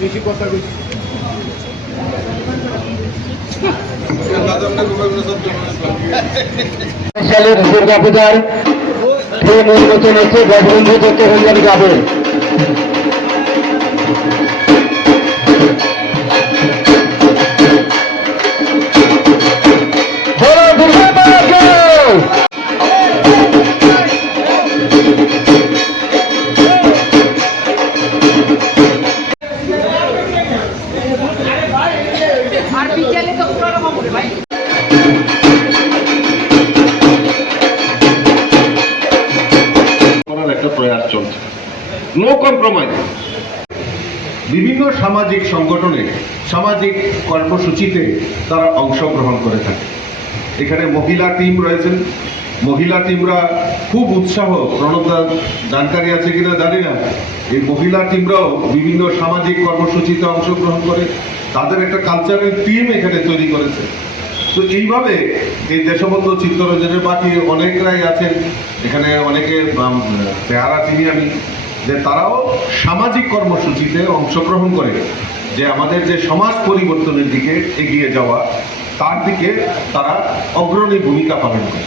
বেশি কথা বেশি সালের দুর্গাপূজার থিম উন্মোচন হচ্ছে বজবন্ধু চট্টরঞ্জন গাবে। আর বিকেলে তো পুরো হবে ভাই। একটা প্রয়াস চলছে, নো কম্প্রোমাইজ। বিভিন্ন সামাজিক সংগঠনে সামাজিক কর্মসূচিতে তারা অংশগ্রহণ করে থাকে। এখানে মহিলা টিম রয়েছেন, মহিলা টিমরা খুব উৎসাহ, প্রণতার জানকারি আছে কিনা জানি না, এই মহিলা টিমরাও বিভিন্ন সামাজিক কর্মসূচিতে অংশগ্রহণ করে, তাদের একটা কালচারাল টিম এখানে তৈরি করেছে। তো এইভাবে এই দেশবন্ধু চিত্তরঞ্জনের বাকি অনেকরাই আছেন এখানে, অনেকে চেহারা চিনি আমি, যে তারাও সামাজিক কর্মসূচিতে অংশগ্রহণ করে যে আমাদের যে সমাজ পরিবর্তনের দিকে এগিয়ে যাওয়া, তার দিকে তারা অগ্রণী ভূমিকা পালন করে।